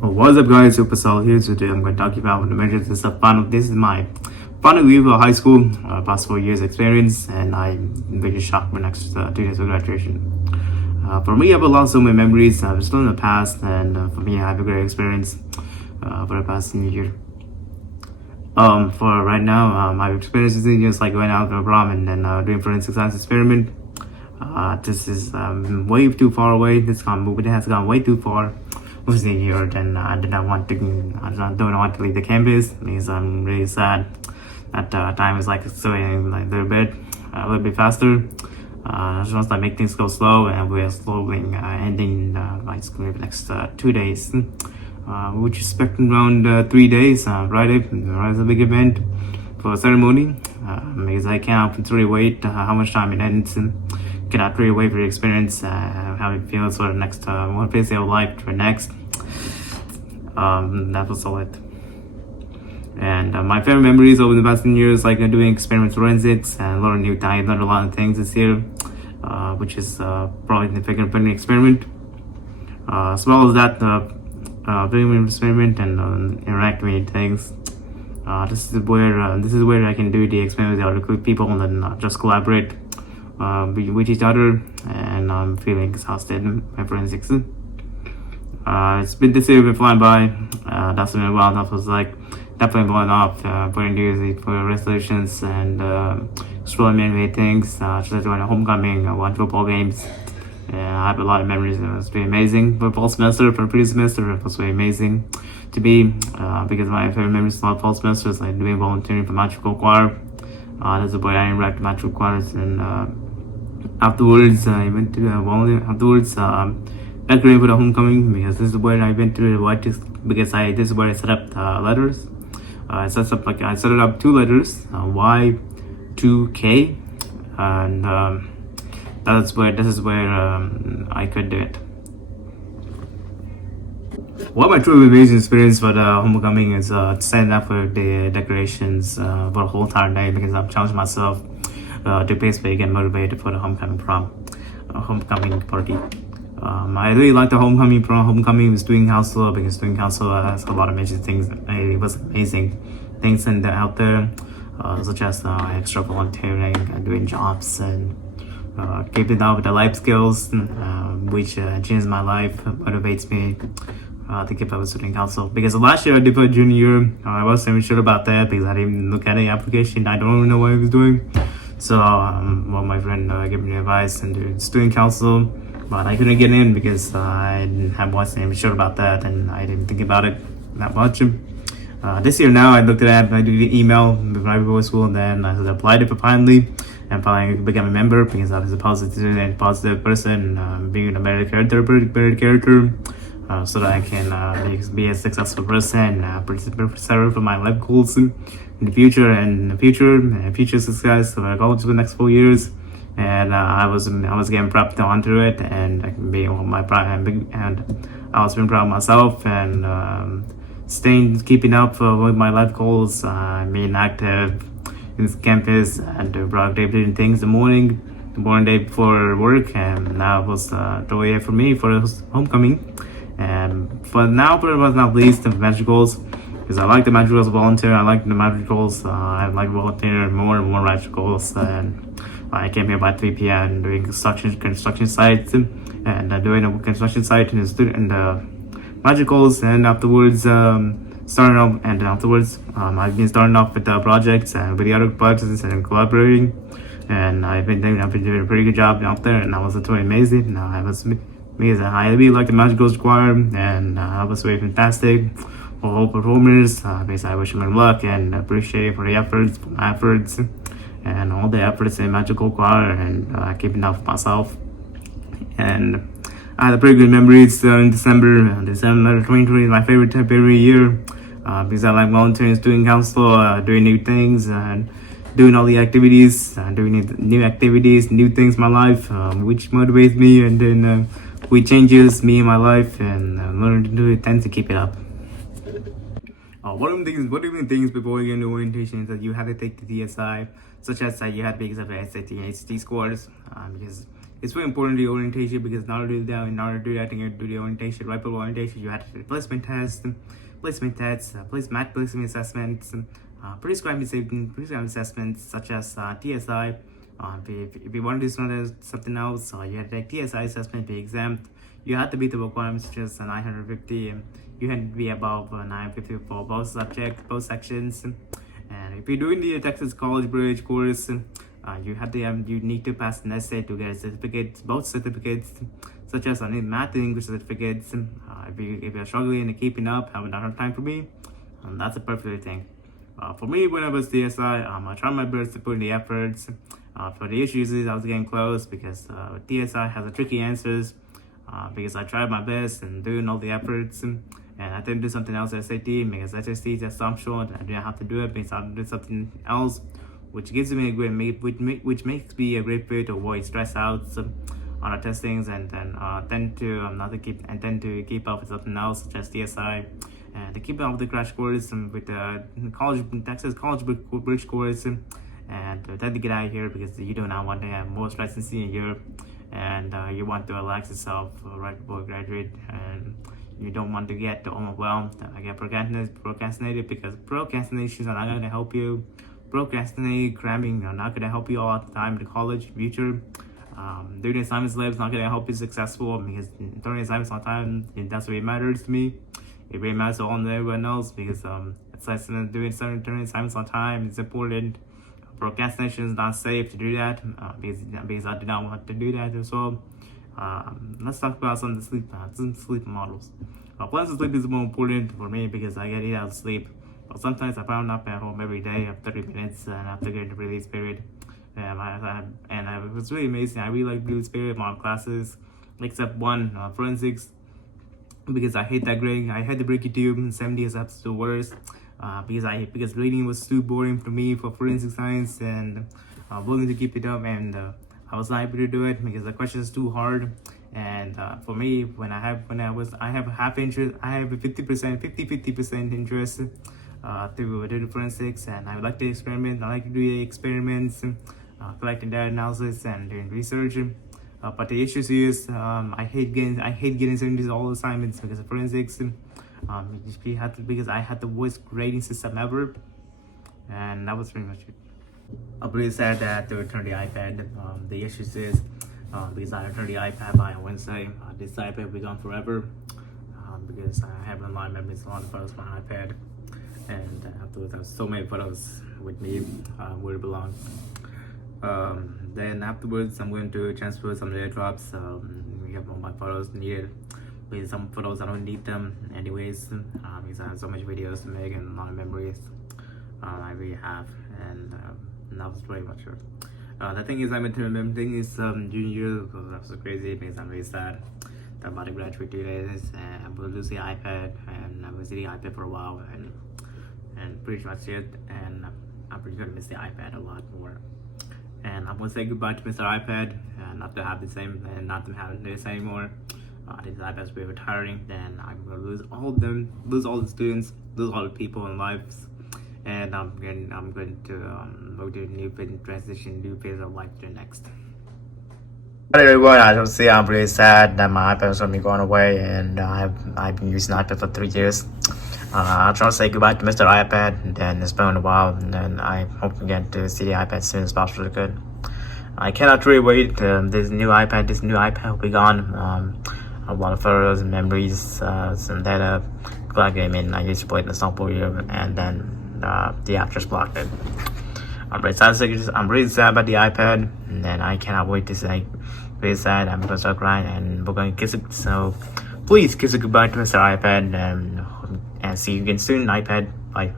What's up, guys? Super Sal here. Today I'm going to talk about the measures. This is my final review of high school, past 4 years experience, and I'm very shocked for next 2 days of graduation. For me, I've lost so many memories. I'm still in the past, and for me, I have a great experience for the past year. For right now, my experience is just like going out to a prom and then doing forensic science experiment. This is way too far away. This movie has gone way too far. Was in here, then I don't want to leave the campus because I'm really sad that time is like slowing like a little bit faster. I just want to make things go slow, and we're slowly ending my school in the next 2 days. Which is expecting around 3 days. Friday, there's a big event for a ceremony. Because I can't really wait how much time it ends. Cannot really wait for the experience, how it feels for the next one phase of life for next. That was all it. And my favorite memories over the past 10 years, like doing experiment forensics and learning new things. I learned a lot of things this year, which is probably the fingerprinting experiment, as well as that fingerprint experiment and interacting with things. This is where I can do the experiment with other people and then just collaborate with each other, and I'm feeling exhausted in my forensics. It's been this year been flying by. That's been well. That was like definitely blowing off, putting together for resolutions and exploring many things. Just doing a homecoming, one football games. I have a lot of memories. It was very amazing for fall semester. For pre-semester, it was very amazing to be because my favorite memories of fall semester is like doing volunteering for magical choir. That's the way I interact with magical choirs, and afterwards I went to volunteer. Afterwards, decorating for the homecoming because this is where I went to the whitest because this is where I set up letters. I set up 2 letters, Y2K, and this is where I could do it. What my truly amazing experience for the homecoming is setting up for the decorations for the whole entire day because I've challenged myself to basically get motivated for the homecoming party. I really like the homecoming prom. Homecoming was doing council because doing council has a lot of amazing things. It was amazing things out there, such as extra volunteering and doing jobs and keeping up with the life skills, which changed my life, motivates me to keep up with student council. Because last year I did for junior year, I wasn't even sure about that because I didn't even look at the application. I don't even know what I was doing. So, my friend gave me advice and do student council. But I couldn't get in because I wasn't even sure about that and I didn't think about it that much. This year now I looked at it, I did the email with my school, and then I applied it for finally and finally became a member because I was a positive person, being a better character, so that I can be a successful person, prepare for my life goals in the future and future success. So I go to the next 4 years. And I was getting prepped onto it, and I can be my pride, and I was being proud of myself and keeping up with my life goals, being active in this campus and do productivity and things the morning day before work, and that was the way for me for the homecoming. And for now, but not least, the magicals, because I like the magicals volunteer. I like the magicals. I like volunteering more and more magicals, and I came here by 3 p.m. doing construction sites and doing a construction site in the magicals, and afterwards I've been starting off with the projects and with the other projects and collaborating, and I've been doing a pretty good job out there, and I was totally amazing. I really like the magicals choir, and I was very fantastic for all performers. Basically, I wish them luck and appreciate it for the efforts. And all the efforts in magical choir and keeping up with myself. And I had a pretty good memories in December 2020, my favorite year, because I like volunteering, doing council, doing new things, and doing all the activities, doing new activities, new things in my life, which motivates me, and then which changes me in my life, and learn to do it, tend to keep it up. One of the things before you get into orientation is that you have to take the DSI, such as you have to be of the SAT and HT scores, because it's very important to do orientation, because in order to do that, you do the orientation, right below orientation, you have to do placement tests, math placement assessments, prescribed assessments such as TSI. If you want to do something else, you have to take TSI assessment to be exempt. You have to meet the requirements, such as 950. You have to be above 950 for both subjects, both sections. And if you're doing the Texas College Bridge course, you need to pass an essay to get certificates, both certificates, such as math and English certificates. If you're struggling and keeping up, having a hard time for me, that's a perfect thing. For me, when I was TSI, I tried my best to put in the efforts. For the issues, I was getting close, because TSI has a tricky answers. Because I tried my best and doing all the efforts, and I didn't do something else at SAT, because SAT just stopped short. I didn't have to do it, because I did something else, which gives me a great which makes me a great way to avoid stress out on our testings, and then tend to keep up with something else, such as TSI, and to keep up with the crash course with the Texas College Bridge course, and tend to get out of here, because you do not want to have more stress in senior year, and you want to relax yourself right before you graduate, and you don't want to get overwhelmed. I get procrastinated, because procrastinations are not going to help you. Procrastinating, cramming are not going to help you all the time in the college future. Doing assignments late is not going to help you successful, because doing assignments on time, that's what matters to me. It really matters to all and everyone else, because doing assignments on time is important. Procrastination is not safe to do that, because I did not want to do that as well. Let's talk about some of the sleep models. Plans of sleep is more important for me, because I get 8 hours of sleep. But sometimes I found up at home every day of 30 minutes, and after getting the release period. And it was really amazing. I really like release period on classes, except one, forensics, because I hate that grade. I had to break it to you. 70 is absolute worst. Because reading was too boring for me for forensic science, and willing to keep it up, and I was not able to do it, because the question is too hard. And for me, I have a half interest, I have a 50% interest to do the forensics, and I would like to experiment. I like to do the experiments, collecting data analysis, and doing research. But the issue is, I hate getting sent these all assignments, because of forensics. Because I had the worst grading system ever, and that was pretty much it. I'm pretty sad that I had to return the iPad. The issue is, because I returned the iPad by Wednesday, this iPad will be gone forever, because I have a lot of memories, a lot of photos on my iPad, and afterwards I have so many photos with me where it belongs. Then afterwards, I'm going to transfer some of the airdrops. We have all my photos needed. With some photos, I don't need them anyways, because I have so much videos to make and a lot of memories I really have, and that was pretty much it. The thing is, junior year, because that was crazy, because I'm really sad that I'm about to graduate 2 days, and I'm going to lose the iPad, and I'm going to see the iPad for a while, and pretty much it, and I'm pretty going to miss the iPad a lot more. And I'm going to say goodbye to Mr. iPad, and not to have the same, and not to have this anymore. This iPad's be retiring, then I'm going to lose all of them, lose all the students, lose all the people in lives, and I'm going to go to a new phase of life to the next. Hi everyone, I don't see I'm really sad that my iPad is going to be going away, and I've been using iPad for 3 years. I'll try to say goodbye to Mr. iPad, and then it's been a while, and then I hope again to see the iPad as soon as possible. Good. I cannot really wait. This new iPad will be gone. A lot of photos and memories, some data. Glad gaming. I used to play in the sophomore year, and then the app just blocked it. I'm really sad about the iPad, and then I cannot wait to say really sad. I'm gonna start crying, and we're gonna kiss it. So please kiss a goodbye to Mr. iPad, and see you again soon. iPad, bye.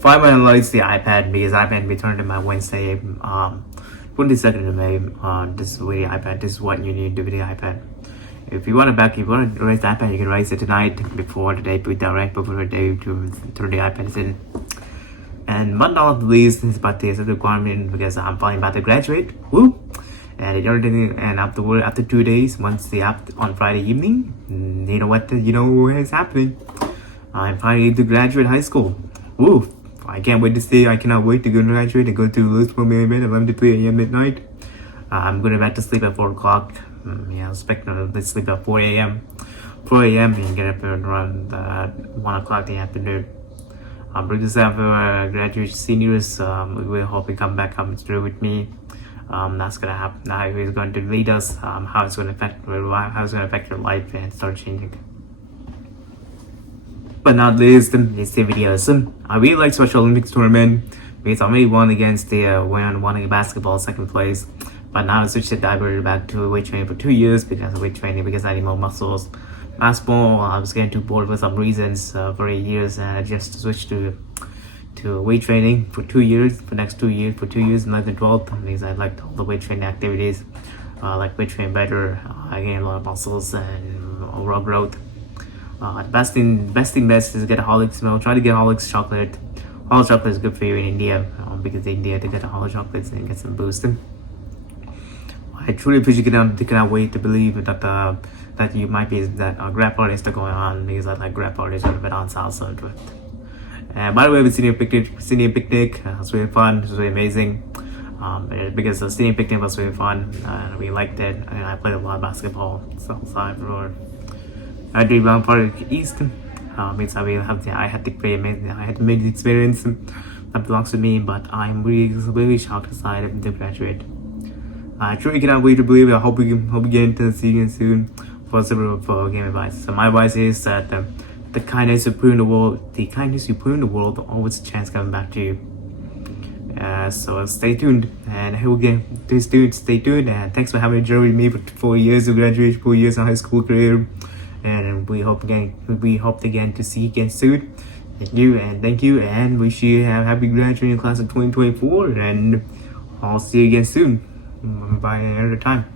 Finally, analyze the iPad, because iPad returned to my Wednesday, 22nd of May. This is the iPad. This is what you need to do with the iPad. If you want to erase the iPad, you can erase it tonight before the day before the day to turn the iPad in. And but not least is about the requirement, because I'm finally about to graduate. Woo! And after 2 days, once the app on Friday evening, you know what is happening. I'm finally to graduate high school. Woo! I cannot wait to go graduate and go to Louisville at 11 to 3 a.m. midnight. I'm going back to sleep at 4 o'clock. Yeah, I expect to sleep at 4 a.m. 4 a.m. and get up around 1 o'clock in the afternoon. Pretty sad for graduate seniors. We hope you come back up through with me. That's gonna happen. How he's going to lead us. How it's going to affect your life and start changing. But not least, it's the videos. I really like Special Olympics tournament because I already won against the won in basketball second place. But now I switched the diverted back to weight training for 2 years because I need more muscles. Basketball, I was getting too bored for some reasons for 8 years, and I just switched to weight training for 2 years. For 2 years, 11th, 12th, because I liked all the weight training activities. I like weight training better. I gain a lot of muscles and overall growth. The best thing is get a Horlicks milk. Try to get Horlicks chocolate. Horlicks chocolate is good for you in India because in India to get a Horlicks chocolates and get some boost. I truly appreciate you cannot wait to believe that you might be that grab parties are going on because I like grab parties a bit on salsa to it. By the way, with Senior Picnic, it was really fun. It was really amazing. Because the Senior Picnic was really fun and we liked it. And I played a lot of basketball outside for Dreamland Park East. Means I had to make the experience that belongs to me, but I'm really shocked aside to graduate. I truly cannot wait to believe it. I hope we get to see you soon for game advice. So my advice is that the kindness you put in the world, always a chance coming back to you. So stay tuned, and stay tuned, and thanks for having a journey with me for 4 years of graduation, 4 years of high school career, and we hope again to see you again soon. Thank you, and wish you a happy graduating class of 2024, and I'll see you again soon. By another time.